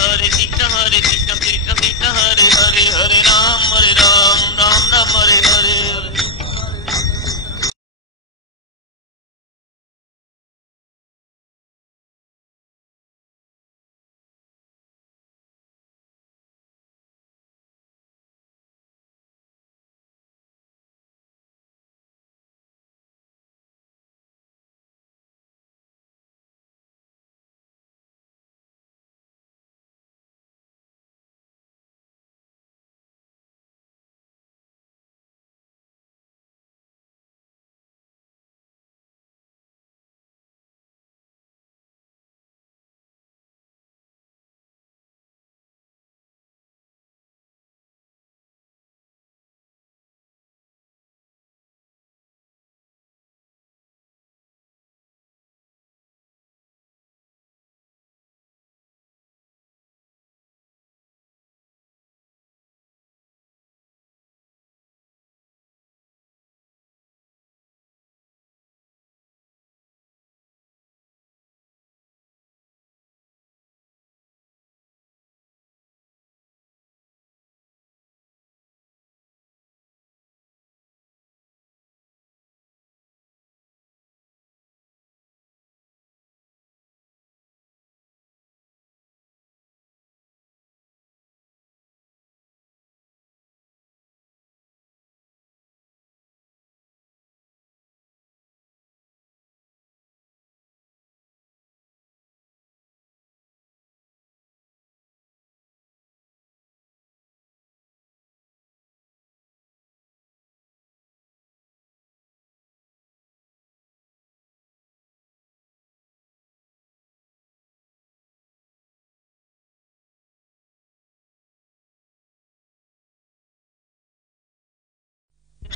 हरे कृष्ण कृष्ण हरे हरे हरे राम राम राम हरे हरे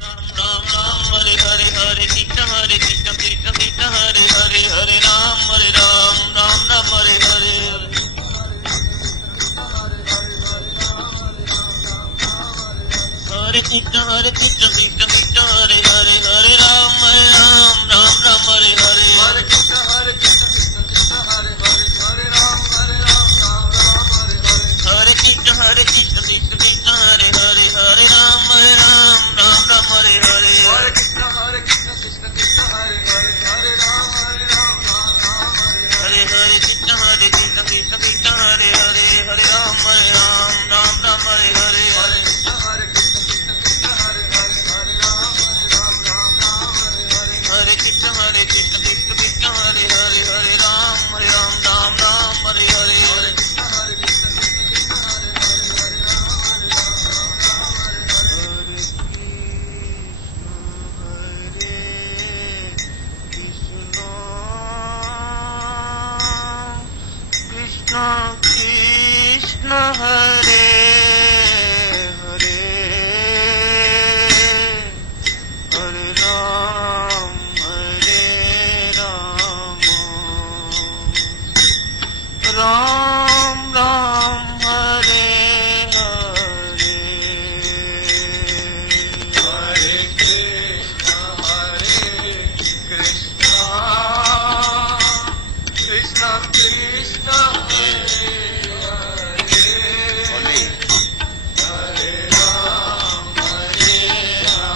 राम राम हरे हरे हरे कृष्ण कृष्ण हरे हरे हरे राम राम हरे हरे हरे कृष्ण कृष्ण हरे हरे हरे राम राम हरे हरे हरे कृष्ण कृष्ण हरे हरे राम हरे कृष्ण कृष्ण हरे हरे हरे राम राम हरे हरे हरे कृष्ण कृष्ण हरे हरे राम हरे हरे कृष्ण कृष्ण हरे हरे हरे राम राम हरे हरे हरे कृष्ण हरे हरे कृष्ण कृष्ण हरे हरे हरे राम राम हरे हरे कृष्ण हरे हरे हरे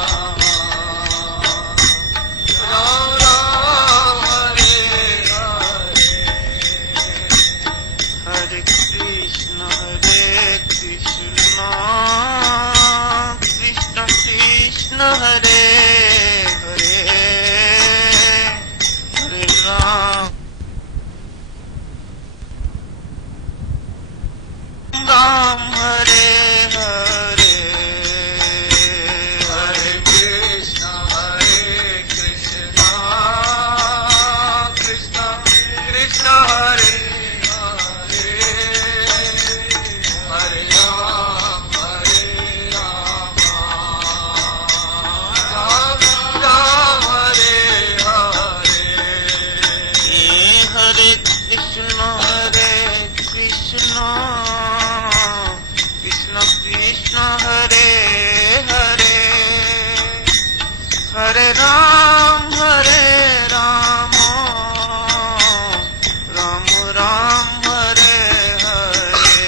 राम राम राम हरे हरे हरे कृष्ण कृष्ण कृष्ण हरे हरे हरे राम राम हरे हरे हरे कृष्ण कृष्ण कृष्ण हरे हरे हरे राम हरे कृष्ण कृष्ण हरे हरे हरे राम राम राम हरे हरे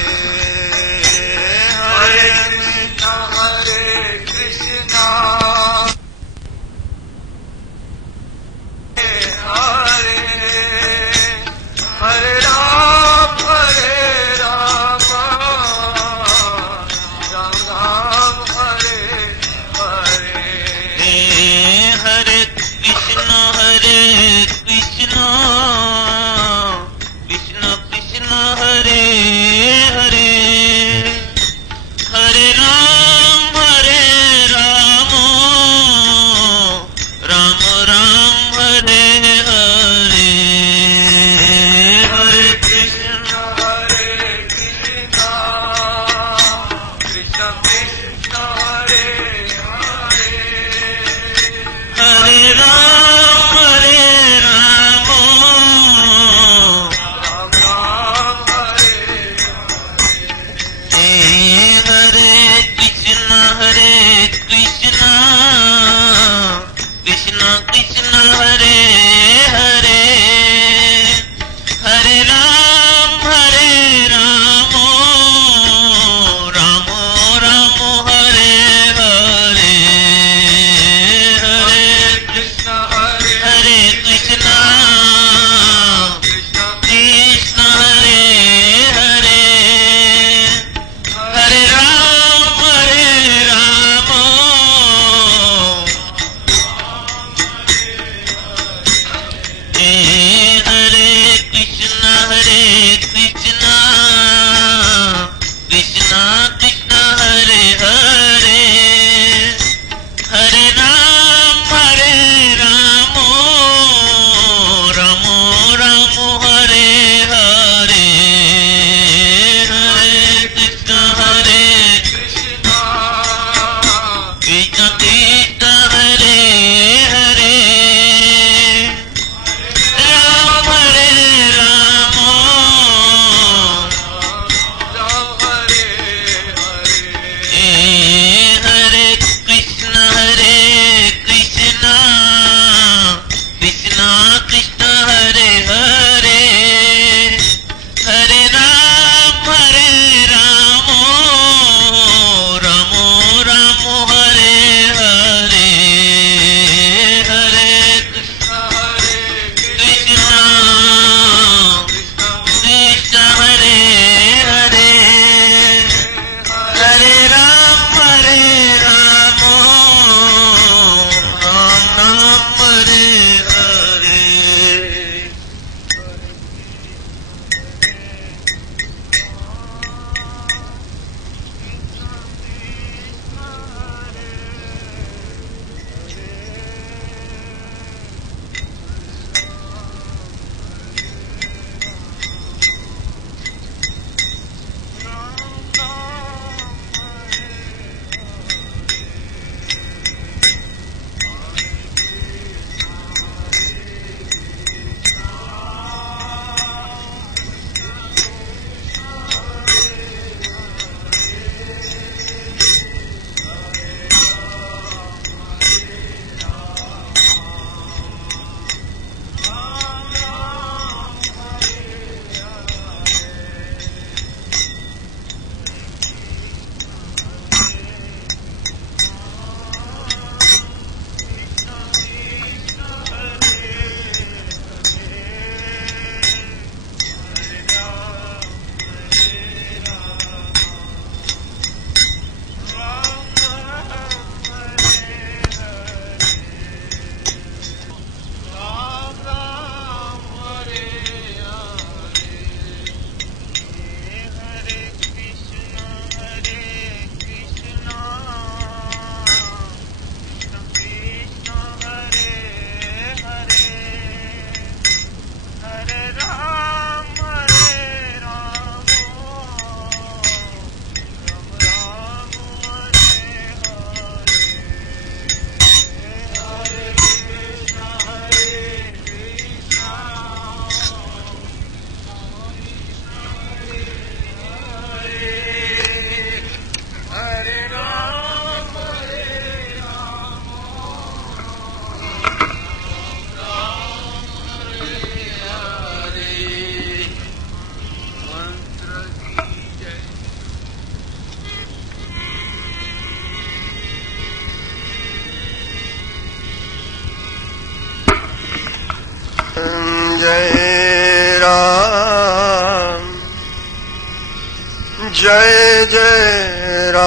जय जय राम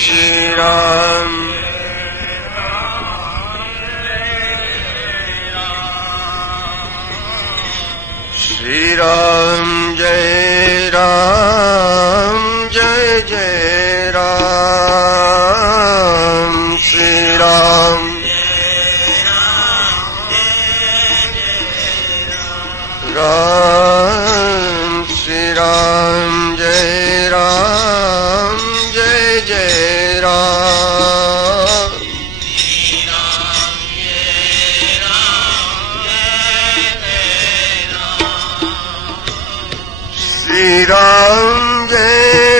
श्री राम श्री राम जय राम जय जय राम श्री राम राम श्री राम जय जय राम श्री राम जय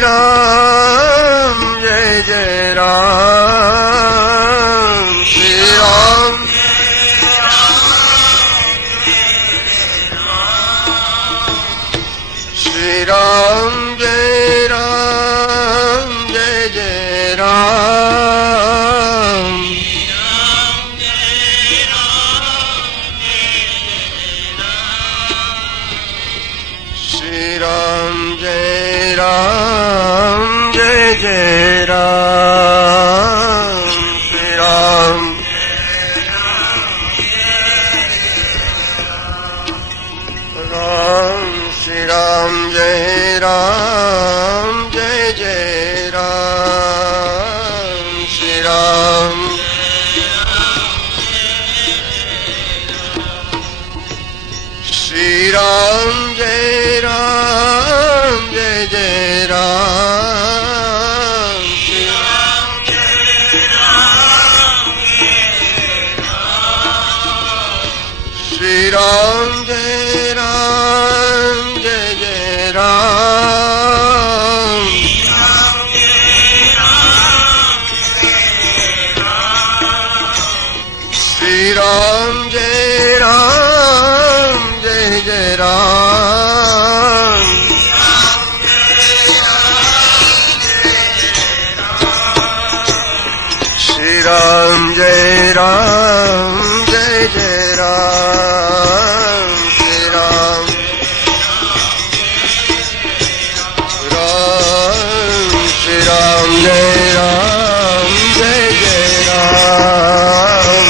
जय राम श्री राम श्री राम जय जय राम श्री राम जय जय राम श्री राम राम श्री राम जय जय राम श्री राम श्री राम जय जय राम श्री श्री राम जय जय राम श्री राम जय जय राम श्री राम जय जय राम श्री राम श्री राम जय जय राम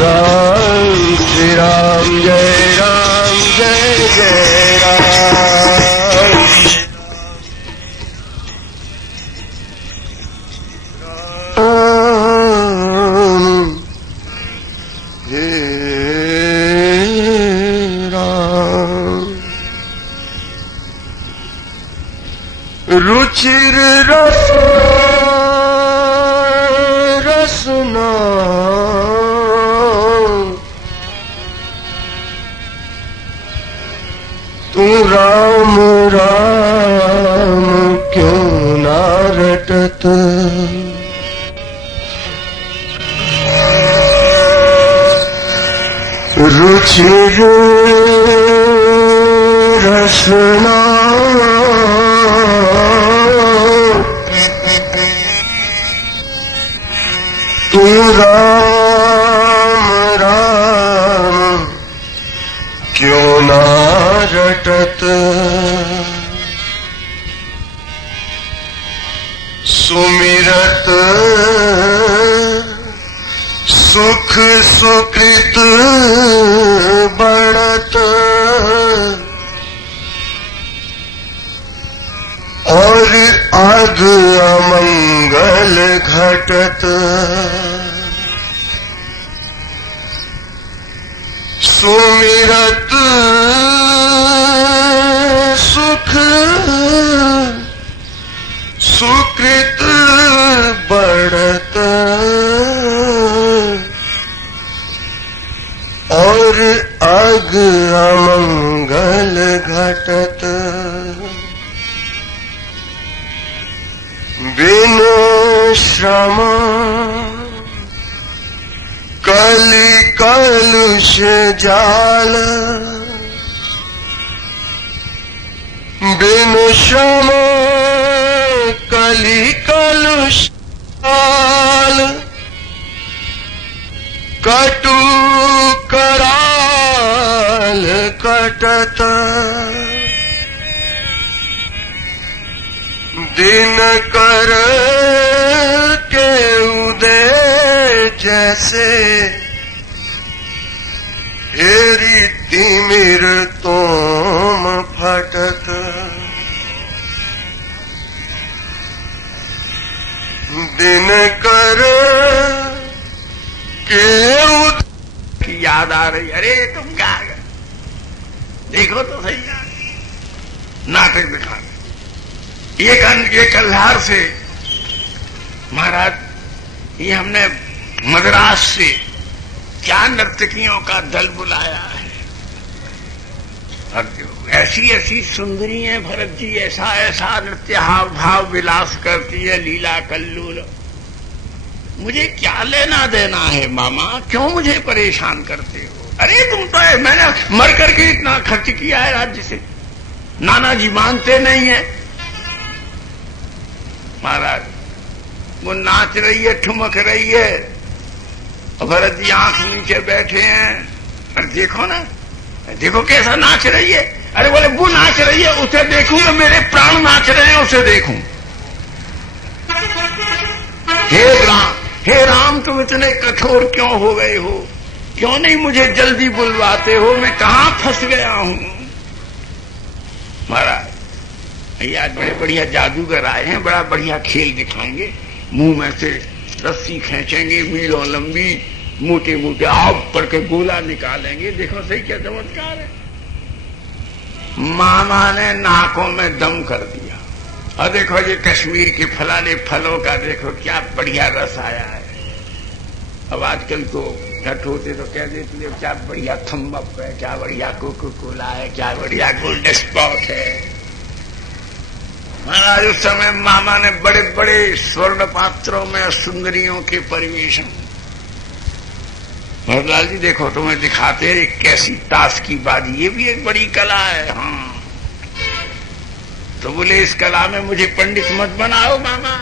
राम श्री राम जय जय राम हे राम रुचिर रसना तू राम राम क्यों ना रटत रुचिर रसना तू राम राम क्यों ना रटत सुमिरत सुख सुकृत बढ़त और अग अमंगल घटत सुमिरत सुख सुकृत बढ़त और अग अमंगल घटत बिन श्रम कलि कलुष जाल बिन श्रम कलि कलुष जाल कटु कराल घटत दिन कर के उदय जैसे हेरी तिमिर तोम फटत दिन कर के की याद आ रही। अरे तुम क्या आ गए, देखो तो सही नाटक दिखा ये कल्हार से महाराज, ये हमने मद्रास से क्या नर्तकियों का दल बुलाया है। और ऐसी ऐसी सुंदरी है भरत जी, ऐसा ऐसा नृत्य हाव भाव विलास करती है, लीला कल्लूल। मुझे क्या लेना देना है मामा, क्यों मुझे परेशान करते हो? अरे तुम तो है, मैंने मर करके इतना खर्च किया है राज्य से, नाना जी मानते नहीं है। महाराज वो नाच रही है, ठुमक रही है, और भरत जी आंख नीचे बैठे हैं। अरे देखो ना, देखो कैसा नाच रही है। अरे बोले वो नाच रही है, उसे देखूं तो मेरे प्राण नाच रहे हैं, उसे देखूं। हे राम तुम इतने कठोर क्यों हो गए हो? क्यों नहीं मुझे जल्दी बुलवाते हो? मैं कहां फंस गया हूं? महाराज ये आज बड़े बढ़िया जादूगर आए हैं, बड़ा बढ़िया खेल दिखाएंगे। मुंह में से रस्सी खींचेंगे, मीलों लंबी, मोटे मोटे आग पड़ के गोला निकालेंगे। देखो सही क्या चमत्कार है। मामा ने नाकों में दम कर दिया। और देखो ये कश्मीर के फलाने फलों का देखो क्या बढ़िया रस आया है। अब आजकल तो घट होते तो कह देते हैं क्या बढ़िया थम्ब अप है, क्या बढ़िया कोको कोला है, क्या बढ़िया गोल्ड स्पॉट है। महाराज उस समय मामा ने बड़े बड़े स्वर्ण पात्रों में सुंदरियों के परिवेशन। भरतलाल जी देखो तुम्हें दिखाते हैं कैसी ताश की बाजी, ये भी एक बड़ी कला है। हाँ तो बोले इस कला में मुझे पंडित मत बनाओ मामा,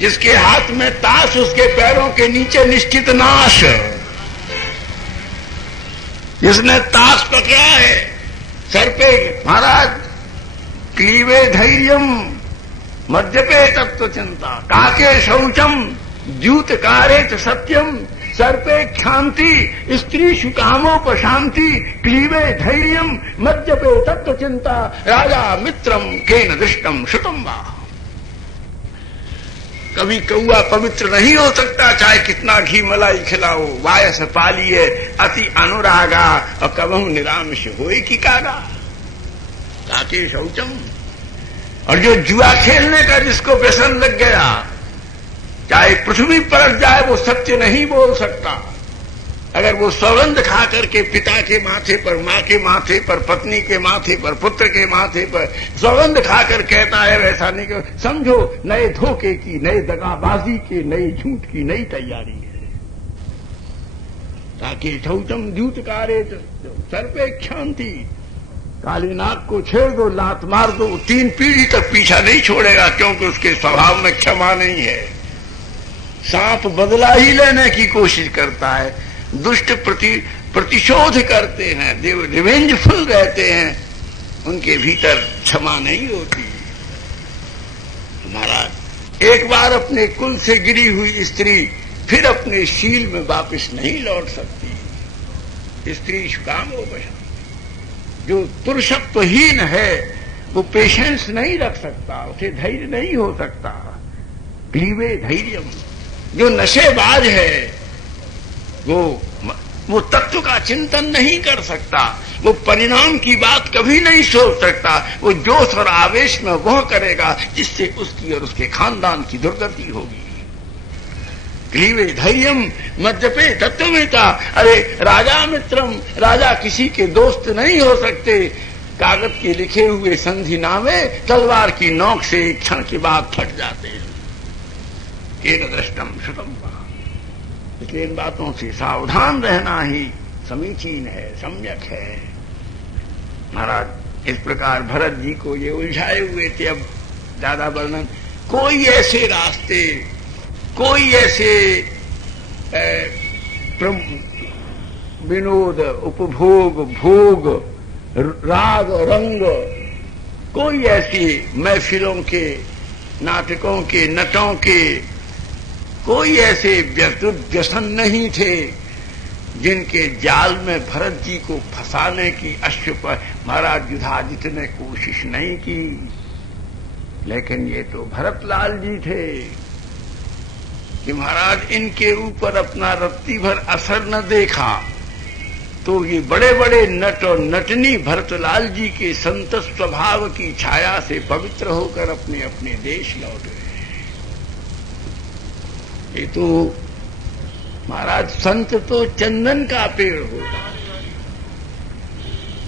जिसके हाथ में ताश उसके पैरों के नीचे निश्चित नाश। जिसने ताश पकड़ा है सर पे, महाराज क्लीवे धैर्यम मद्यपे तत्व चिंता काके शौचम द्यूत कारेत सत्यम सर्पे क्षांति स्त्री शुकामोपशांति क्लीवे धैर्यम मद्यपे तत्व चिंता राजा मित्रम केन दृष्टम श्रुतम वा। कभी कौआ पवित्र नहीं हो सकता, चाहे कितना घी मलाई खिलाओ। वायस पालिए अति अनुरागा और कबहू निरामिष होए की कागा ताकि शौचम। और जो जुआ खेलने का जिसको व्यसन लग गया, चाहे पृथ्वी पलट जाए वो सत्य नहीं बोल सकता। अगर वो सौगंध खा करके पिता के माथे पर, मां के माथे पर, पत्नी के माथे पर, पुत्र के माथे पर सौगंध खाकर कहता है वैसा नहीं कर, समझो नए धोखे की, नए दगाबाजी की, नई झूठ की नई तैयारी है। ताकि शौचम द्यूतकारे सर पे क्षांति, काली नाग को छेड़ दो, लात मार दो, 3 पीढ़ी तक पीछा नहीं छोड़ेगा, क्योंकि उसके स्वभाव में क्षमा नहीं है। सांप बदला ही लेने की कोशिश करता है, दुष्ट प्रतिशोध करते हैं, देव रिवेंजफुल रहते हैं, उनके भीतर क्षमा नहीं होती। महाराज एक बार अपने कुल से गिरी हुई स्त्री फिर अपने शील में वापस नहीं लौट सकती। स्त्री शुकाम हो बचा, जो पुरुषत्वहीन है वो पेशेंस नहीं रख सकता, उसे धैर्य नहीं हो सकता। क्लीवे धैर्यम, जो नशेबाज है वो तत्व का चिंतन नहीं कर सकता, वो परिणाम की बात कभी नहीं सोच सकता। वो जोश और आवेश में वह करेगा जिससे उसकी और उसके खानदान की दुर्गति होगी। क्लीवे धैर्यम मद्यपे तत्ववेता। अरे राजा मित्रम, राजा किसी के दोस्त नहीं हो सकते। कागज के लिखे हुए संधिनामे तलवार की नोक से एक क्षण के बाद फट जाते हैं। केन दृष्टम श्रुतम वा। इसलिए इन बातों से सावधान रहना ही समीचीन है, सम्यक है। महाराज इस प्रकार भरत जी को ये उलझाए हुए थे। अब ज्यादा वर्णन, कोई ऐसे रास्ते, कोई ऐसे विनोद, उपभोग, भोग राग रंग, कोई ऐसी महफिलों के, नाटकों के, नटों के कोई ऐसे व्यसन नहीं थे जिनके जाल में भरत जी को फंसाने की अश्व महाराज युधाजित ने कोशिश नहीं की। लेकिन ये तो भरत लाल जी थे कि महाराज इनके ऊपर अपना रत्ती भर असर न देखा तो ये बड़े बड़े नट और नटनी भरतलाल जी के संत स्वभाव की छाया से पवित्र होकर अपने अपने देश लौट गए। ये तो महाराज संत तो चंदन का पेड़ होता है।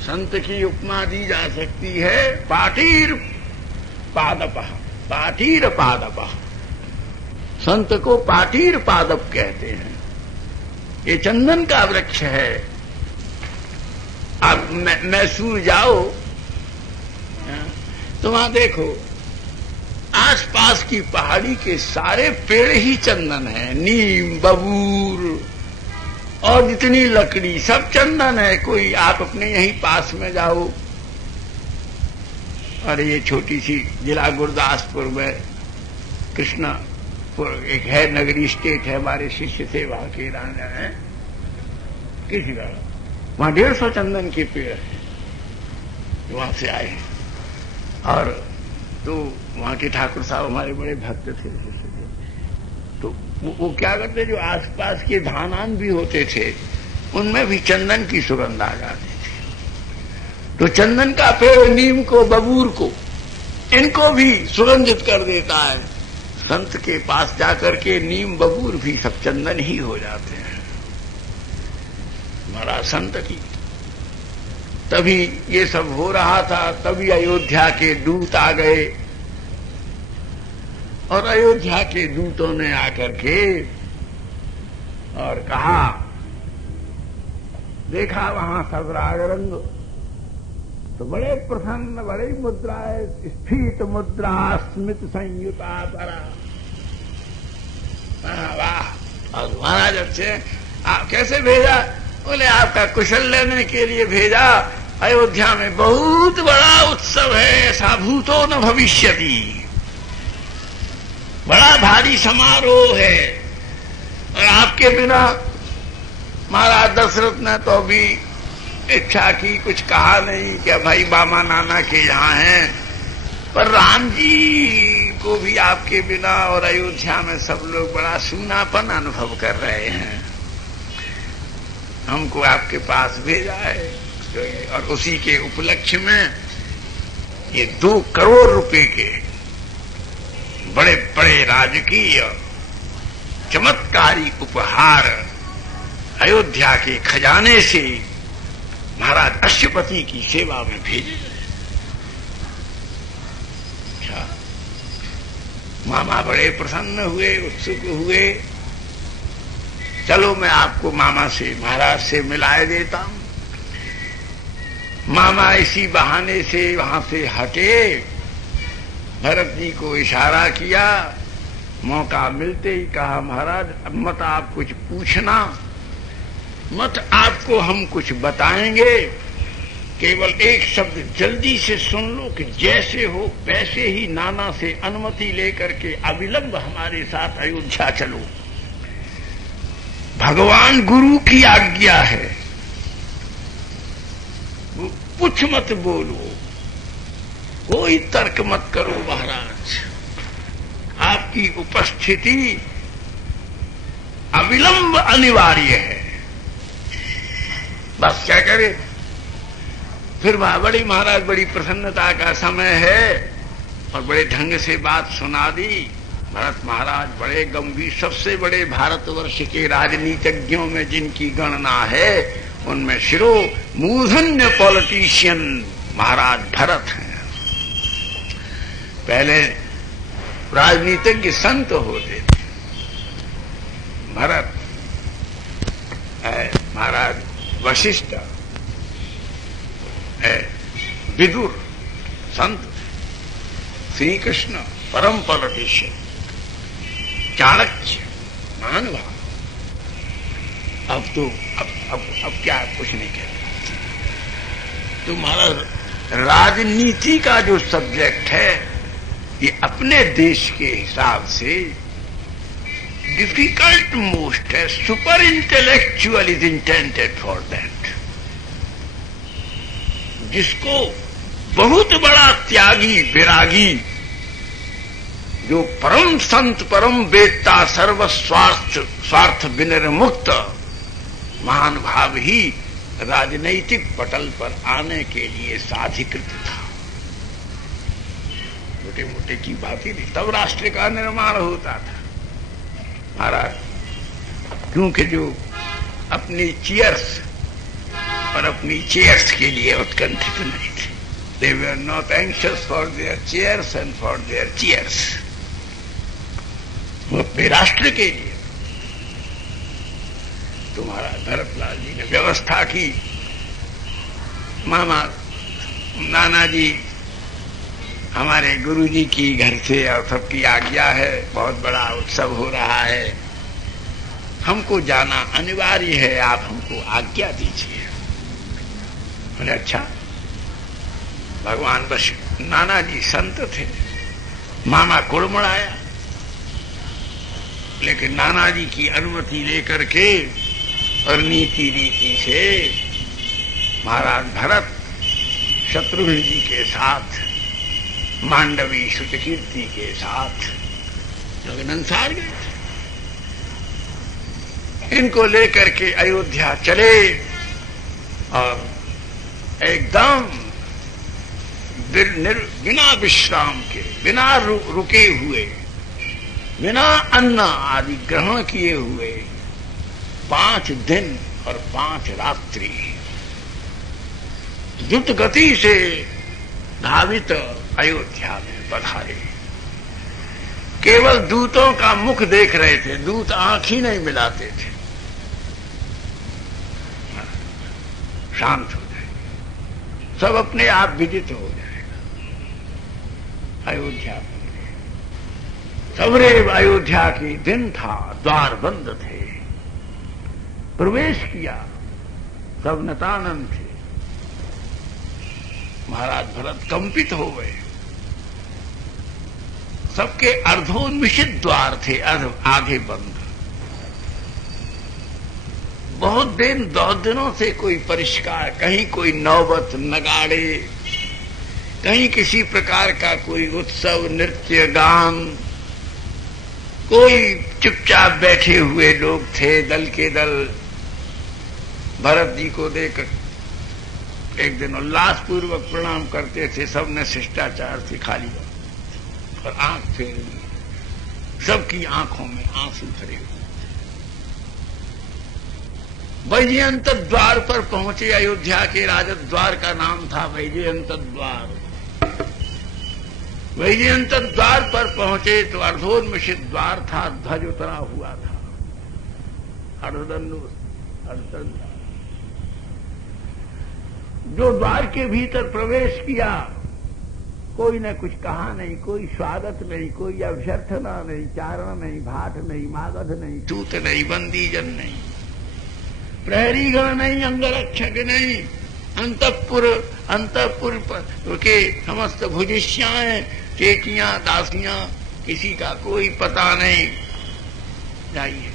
संत की उपमा दी जा सकती है पाटीर पादपः, पाटीर पादपः। संत को पाटीर पादप कहते हैं। ये चंदन का वृक्ष है। आप मैसूर जाओ तो वहां देखो आसपास की पहाड़ी के सारे पेड़ ही चंदन है। नीम, बबूर और जितनी लकड़ी सब चंदन है। कोई आप अपने यहीं पास में जाओ, और ये छोटी सी जिला गुरदासपुर में कृष्णापुर एक है, नगरी स्टेट है, हमारे शिष्य थे वहां के राजा है किसी का, वहां 150 चंदन के पेड़ है। वहां से आए और तो वहां के ठाकुर साहब हमारे बड़े भक्त थे। तो वो क्या करते, जो आसपास के धानान भी होते थे उनमें भी चंदन की सुगंध आ जाती थी। तो चंदन का पेड़ नीम को, बबूर को, इनको भी सुगंधित कर देता है। संत के पास जाकर के नीम बबूर भी सब चंदन ही हो जाते हैं। महाराज संत की तभी ये सब हो रहा था। तभी अयोध्या के दूत आ गए और अयोध्या के दूतों ने आकर के और कहा, देखा वहां सब राग रंग तो बड़े प्रसन्न, बड़ी मुद्राएं, स्फीत मुद्रा स्मित संयुता परा। वाह। और महाराज अच्छे, आप कैसे भेजा? बोले आपका कुशल लेने के लिए भेजा। अयोध्या में बहुत बड़ा उत्सव है, ऐसा भूतो न भविष्यति, बड़ा भारी समारोह है। और आपके बिना महाराज दशरथ ने तो अभी इच्छा की, कुछ कहा नहीं कि भाई मामा नाना के यहाँ हैं, पर राम जी को भी आपके बिना और अयोध्या में सब लोग बड़ा सूनापन अनुभव कर रहे हैं, हमको आपके पास भेजा है। और उसी के उपलक्ष्य में ये 2 करोड़ रुपए के बड़े बड़े राजकीय चमत्कारी उपहार अयोध्या के खजाने से महाराज अश्वपति की सेवा में भेजे। अच्छा, मामा बड़े प्रसन्न हुए, उत्सुक हुए। चलो मैं आपको मामा से, महाराज से मिलाए देता हूं। मामा इसी बहाने से वहां से हटे, भरत जी को इशारा किया। मौका मिलते ही कहा, महाराज मत आप कुछ पूछना, मत आपको हम कुछ बताएंगे, केवल एक शब्द जल्दी से सुन लो कि जैसे हो वैसे ही नाना से अनुमति लेकर के अविलंब हमारे साथ अयोध्या चलो। भगवान गुरु की आज्ञा है, कुछ मत बोलो, कोई तर्क मत करो महाराज, आपकी उपस्थिति अविलंब अनिवार्य है। बस क्या करे। फिर बड़ी महाराज बड़ी प्रसन्नता का समय है और बड़े ढंग से बात सुना दी। भरत महाराज बड़े गंभीर, सबसे बड़े भारतवर्ष के राजनीतिज्ञों में जिनकी गणना है उनमें शिरो मूर्धन्य पॉलिटिशियन महाराज भरत हैं। पहले राजनीतिज्ञ संत होते थे, भरत महाराज वशिष्ठ, विदुर संत, श्री कृष्ण परम पॉलिटिशियन, चाणक्य महानुभाव। अब तो अब क्या कुछ नहीं कहता। तुम्हारा राजनीति का जो सब्जेक्ट है ये अपने देश के हिसाब से डिफिकल्ट मोस्ट है. Super intellectual is intended for that. जिसको बहुत बड़ा त्यागी विरागी, जो परम संत परम वेत्ता सर्व स्वार्थ विनिर्मुक्त महान भाव ही राजनैतिक पटल पर आने के लिए साधिकृत था. मोटे मोटे की बात ही नहीं, तब राष्ट्र का निर्माण होता था महाराज. क्योंकि जो अपनी चीयर्स और अपनी चेयर्स के लिए उत्कंठित नहीं थे. They were not anxious for their chairs and for their cheers. वो अपने राष्ट्र के लिए. तुम्हारा धरमलाल जी ने व्यवस्था की. मामा नाना जी हमारे गुरु जी की घर से और सबकी आज्ञा है, बहुत बड़ा उत्सव हो रहा है, हमको जाना अनिवार्य है, आप हमको आज्ञा दीजिए. बोले अच्छा. भगवान बस नाना जी संत थे, मामा कुड़मुड़ाया, लेकिन नाना जी की अनुमति लेकर के और नीति रीति से महाराज भरत शत्रुघ्न जी के साथ, मांडवी श्रुतकीर्ति के साथ नंसार गए थे. इनको लेकर के अयोध्या चले और एकदम बिना विश्राम के, बिना रुके हुए, बिना अन्न आदि ग्रहण किए हुए 5 दिन और 5 रात्रि द्रुत गति से धावित अयोध्या में पधारे. केवल दूतों का मुख देख रहे थे, दूत आंख ही नहीं मिलाते थे. शांत हो जाए, सब अपने आप विदित हो जाएगा. अयोध्या सवरे अयोध्या के दिन था, द्वार बंद थे. प्रवेश किया, सब नतानंद थे. महाराज भरत कंपित हो गए. सबके अर्धोन्मिषित द्वार थे, आगे बंद. बहुत दिनों से कोई परिष्कार, कहीं कोई नौबत नगाड़े, कहीं किसी प्रकार का कोई उत्सव नृत्य गान, कोई चुपचाप बैठे हुए लोग थे, दल के दल. भरत जी को देख एक दिन उल्लास पूर्वक प्रणाम करते थे. सबने शिष्टाचार सिखा लिया और आंख फेर ली. सबकी आंखों में आंसू भरे हुए. वैजयंत द्वार पर पहुंचे. अयोध्या के राजद द्वार का नाम था वैजयंत द्वार. वैजयंत द्वार पर पहुंचे तो अर्धोन्मिषित द्वार था, ध्वज उतरा हुआ था, अर्धदंड. जो द्वार के भीतर प्रवेश किया, कोई ने कुछ कहा नहीं, कोई स्वागत नहीं, कोई अभ्यर्थना नहीं, चारण नहीं, भाट नहीं, मागध नहीं, दूत नहीं, बंदीजन नहीं, प्रहरीगण नहीं, अंगरक्षक नहीं, अंतःपुर के समस्त भुजिष्याएं, चेटियां, दासियां, किसी का कोई पता नहीं. जाइए.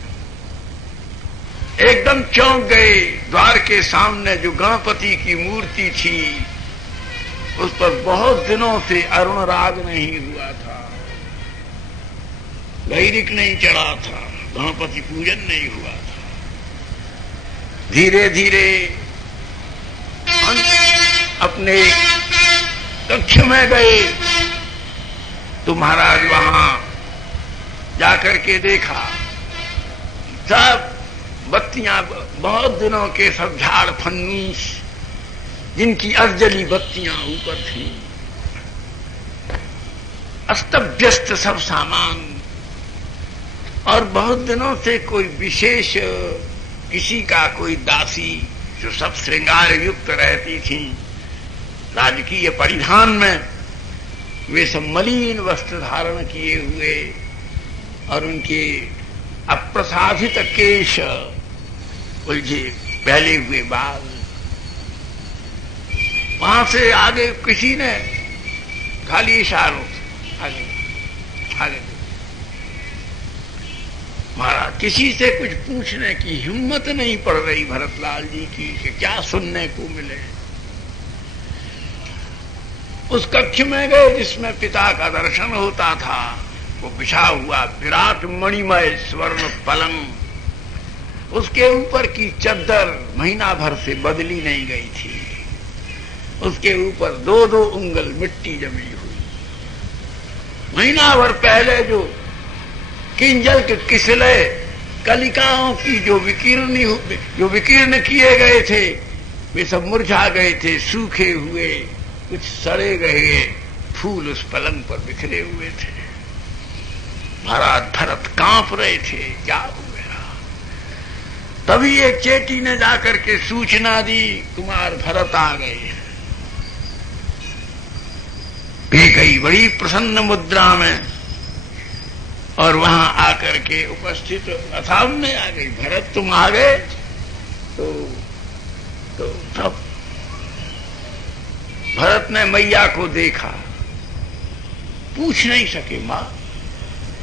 एकदम चौंक गए. द्वार के सामने जो गणपति की मूर्ति थी, उस पर बहुत दिनों से अरुण राग नहीं हुआ था, वैरिक नहीं चढ़ा था, गणपति पूजन नहीं हुआ था. धीरे धीरे अपने कक्ष में गए तो महाराज वहां जाकर के देखा, सब बत्तियां, बहुत दिनों के सब झाड़ फन्नीस, जिनकी अर्जली बत्तियां ऊपर थी, अस्त व्यस्त सब सामान. और बहुत दिनों से कोई विशेष किसी का कोई दासी जो सब श्रृंगार युक्त रहती थी राजकीय परिधान में, वे सब मलिन वस्त्र धारण किए हुए और उनके अप्रसाधित केश, उलझे फैले हुए बाल, वहां से आगे किसी ने खाली इशारों से आगे आगे। महाराज किसी से कुछ पूछने की हिम्मत नहीं पड़ रही भरतलाल जी की कि क्या सुनने को मिले। उस कक्ष में गए जिसमें पिता का दर्शन होता था। वो बिछा हुआ विराट मणिमय स्वर्ण पलंग, उसके ऊपर की चद्दर महीना भर से बदली नहीं गई थी। उसके ऊपर 2-2 उंगल मिट्टी जमी हुई। महीना भर पहले जो किंजल के किसले कलिकाओं की जो विकीर्ण किए गए थे, वे सब मुरझा गए थे, सूखे हुए, कुछ सड़े गए फूल उस पलंग पर बिखरे हुए थे। महाराज भरत कांप रहे थे, क्या हो गया। तभी एक चेटी ने जाकर के सूचना दी, कुमार भरत आ गए। गई बड़ी प्रसन्न मुद्रा में और वहां आकर के उपस्थित सामने आ गई। भरत तुम आ गए तो सब भरत ने मैया को देखा, पूछ नहीं सके, मां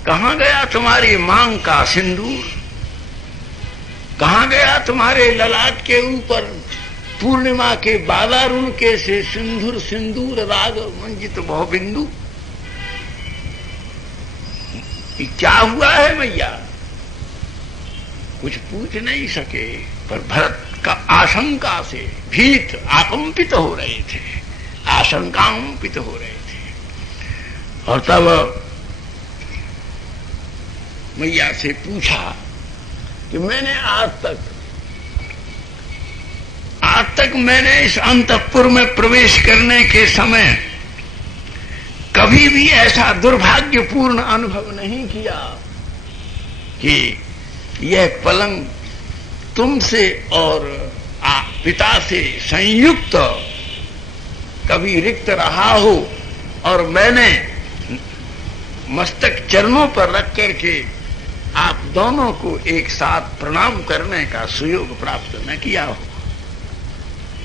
कहां गया तुम्हारी मांग का सिंदूर, कहां गया तुम्हारे ललाट के ऊपर पूर्णिमा के बालारुण के से सिंदूर राग मंजित बहुबिंदु। क्या हुआ है मैया, कुछ पूछ नहीं सके। पर भरत का आशंका से भीत आकंपित हो रहे थे, आशंकांपित हो रहे थे। और तब मैया से पूछा कि मैंने आज तक मैंने इस अंतःपुर में प्रवेश करने के समय कभी भी ऐसा दुर्भाग्यपूर्ण अनुभव नहीं किया कि यह पलंग तुमसे और पिता से संयुक्त कभी रिक्त रहा हो और मैंने मस्तक चरणों पर रख करके आप दोनों को एक साथ प्रणाम करने का सुयोग प्राप्त न किया हो।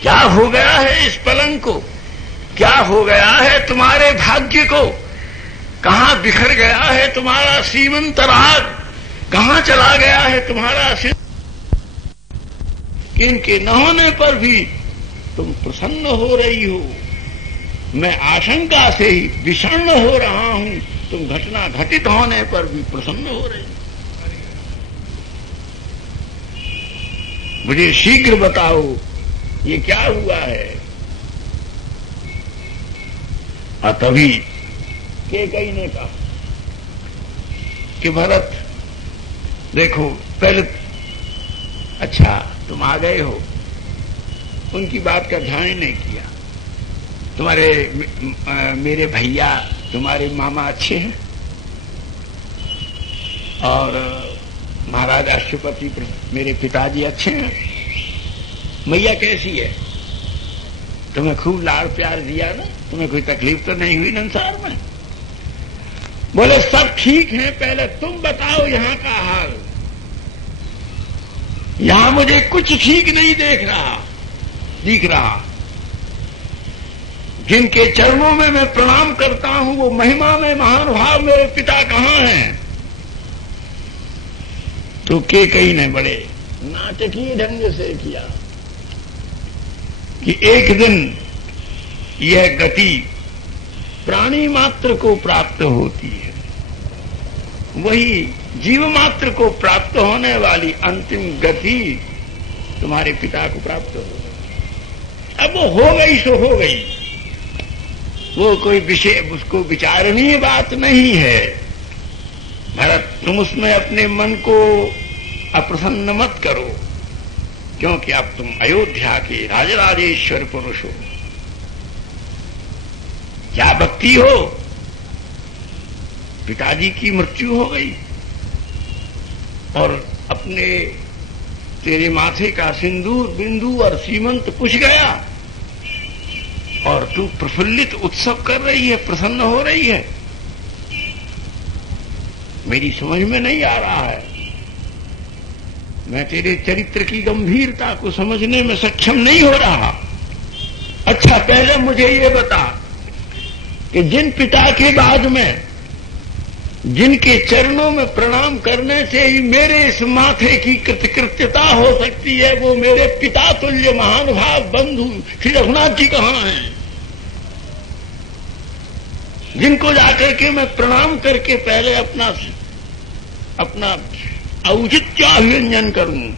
क्या हो गया है इस पलंग को, क्या हो गया है तुम्हारे भाग्य को, कहां बिखर गया है तुम्हारा सीमंत राग, कहां चला गया है तुम्हारा इनके न होने पर भी तुम प्रसन्न हो रही हो। मैं आशंका से ही विषण्ण हो रहा हूं, तुम घटना घटित होने पर भी प्रसन्न हो रही हो। मुझे शीघ्र बताओ ये क्या हुआ है। और तभी कैकेयी ने कहा कि भरत देखो, पहले अच्छा तुम आ गए हो, उनकी बात का ध्यान ही नहीं किया। मेरे भैया तुम्हारे मामा अच्छे हैं और महाराज अश्वपति मेरे पिताजी अच्छे हैं। मैया कैसी है, तुम्हें खूब लाड़ प्यार दिया ना, तुम्हें कोई तकलीफ तो नहीं हुई संसार में। बोले सब ठीक है, पहले तुम बताओ यहां का हाल। यहां मुझे कुछ ठीक नहीं दिख रहा। जिनके चरणों में मैं प्रणाम करता हूं वो महिमा में महानुभाव मेरे पिता कहां हैं। तो कैकेयी ने बड़े नाटकीय ढंग से किया कि एक दिन यह गति प्राणी मात्र को प्राप्त होती है, वही जीव मात्र को प्राप्त होने वाली अंतिम गति तुम्हारे पिता को प्राप्त हो गई। अब वो हो गई सो हो गई, वो कोई विषय उसको विचारणीय बात नहीं है। भरत तुम उसमें अपने मन को अप्रसन्न मत करो, क्योंकि अब तुम अयोध्या के राजराजेश्वर पुरुष हो। क्या भक्ति हो, पिताजी की मृत्यु हो गई और अपने तेरे माथे का सिंदूर बिंदु और सीमंत पुछ गया और तू प्रफुल्लित उत्सव कर रही है, प्रसन्न हो रही है। मेरी समझ में नहीं आ रहा है, मैं तेरे चरित्र की गंभीरता को समझने में सक्षम नहीं हो रहा। अच्छा पहले मुझे ये बता कि जिन पिता के बाद में जिनके चरणों में प्रणाम करने से ही मेरे इस माथे की कृतकृत्यता हो सकती है, वो मेरे पिता तुल्य महानुभाव बंधु श्री रघुनाथ जी कहाँ हैं, जिनको जाकर के मैं प्रणाम करके पहले अपना औचित्याभिव्यंजन करूं,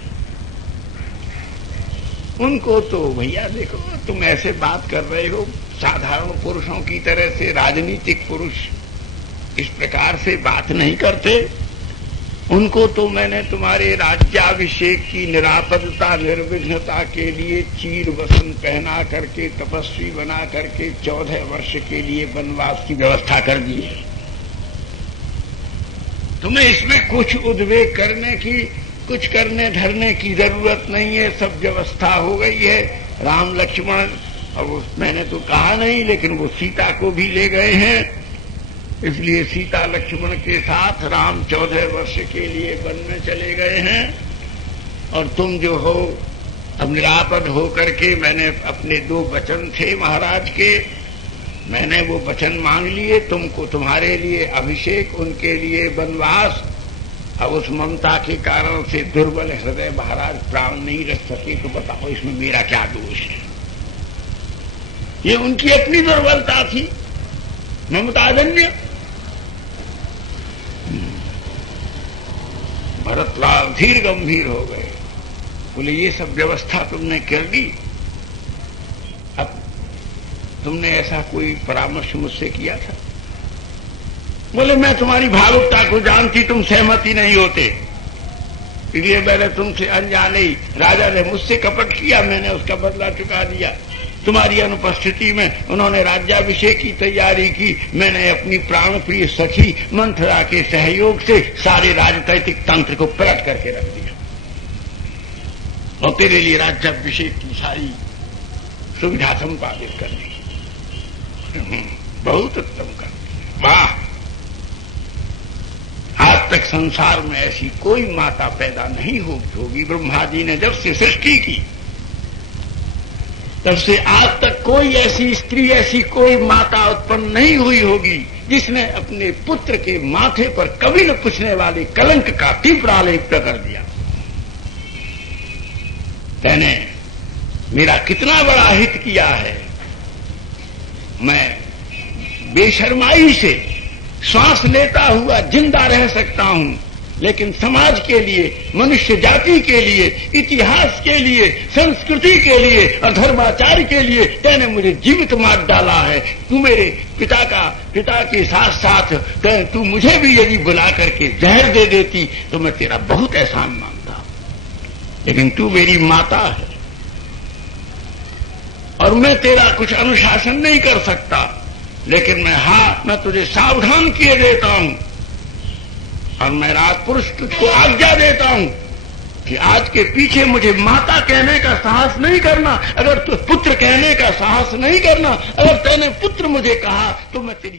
उनको तो भैया देखो तुम ऐसे बात कर रहे हो साधारण पुरुषों की तरह से। राजनीतिक पुरुष इस प्रकार से बात नहीं करते। उनको तो मैंने तुम्हारे राज्याभिषेक की निरापदता निर्विघ्नता के लिए चीर वसन पहना करके तपस्वी बना करके 14 वर्ष के लिए वनवास की व्यवस्था कर दी है। तुम्हें इसमें कुछ उद्वेग करने की, कुछ करने धरने की जरूरत नहीं है। सब व्यवस्था हो गई है। राम लक्ष्मण, और मैंने तो कहा नहीं, लेकिन वो सीता को भी ले गए हैं। इसलिए सीता लक्ष्मण के साथ राम 14 वर्ष के लिए वन में चले गए हैं। और तुम जो हो अब निरापद हो करके, मैंने अपने 2 वचन थे महाराज के, मैंने वो वचन मांग लिए। तुमको तुम्हारे लिए अभिषेक, उनके लिए वनवास। अब उस ममता के कारण से दुर्बल हृदय महाराज प्राण नहीं रख सके, तो बताओ इसमें मेरा क्या दोष है? ये उनकी अपनी दुर्बलता थी, ममताजन्य। भरतलाल धीर गंभीर हो गए, बोले ये सब व्यवस्था तुमने कर दी, अब तुमने ऐसा कोई परामर्श मुझसे किया था? बोले मैं तुम्हारी भावुकता को जानती, तुम सहमति नहीं होते, इसलिए मैंने तुमसे अनजाने ही, राजा ने मुझसे कपट किया, मैंने उसका बदला चुका दिया। तुम्हारी अनुपस्थिति में उन्होंने राज्याभिषेक की तैयारी की, मैंने अपनी प्राण प्रिय सखी मंथरा के सहयोग से सारे राजनैतिक तंत्र को पलट करके रख दिया और तेरे लिए राज्याभिषेक की सारी सुविधा संपादित कर दी। बहुत उत्तम कर दी, वाह! आज तक संसार में ऐसी कोई माता पैदा नहीं होगी। ब्रह्मा जी ने जब से सृष्टि की तब से आज तक कोई ऐसी स्त्री, ऐसी कोई माता उत्पन्न नहीं हुई होगी जिसने अपने पुत्र के माथे पर कभी न पूछने वाले कलंक का तीव्र आलेप कर दिया। मैंने मेरा कितना बड़ा हित किया है। मैं बेशर्माई से श्वास लेता हुआ जिंदा रह सकता हूं, लेकिन समाज के लिए, मनुष्य जाति के लिए, इतिहास के लिए, संस्कृति के लिए और धर्माचार्य के लिए तैने मुझे जीवित मार डाला है। तू मेरे पिता के साथ साथ तू मुझे भी यदि बुला करके जहर दे देती तो मैं तेरा बहुत एहसान मानता, लेकिन तू मेरी माता है और मैं तेरा कुछ अनुशासन नहीं कर सकता, लेकिन मैं तुझे सावधान किए देता हूं और मैं राजपुरुष तुझको आज्ञा देता हूं कि आज के पीछे मुझे माता कहने का साहस नहीं करना। अगर तू पुत्र कहने का साहस नहीं करना, अगर तूने पुत्र मुझे कहा तो मैं तेरी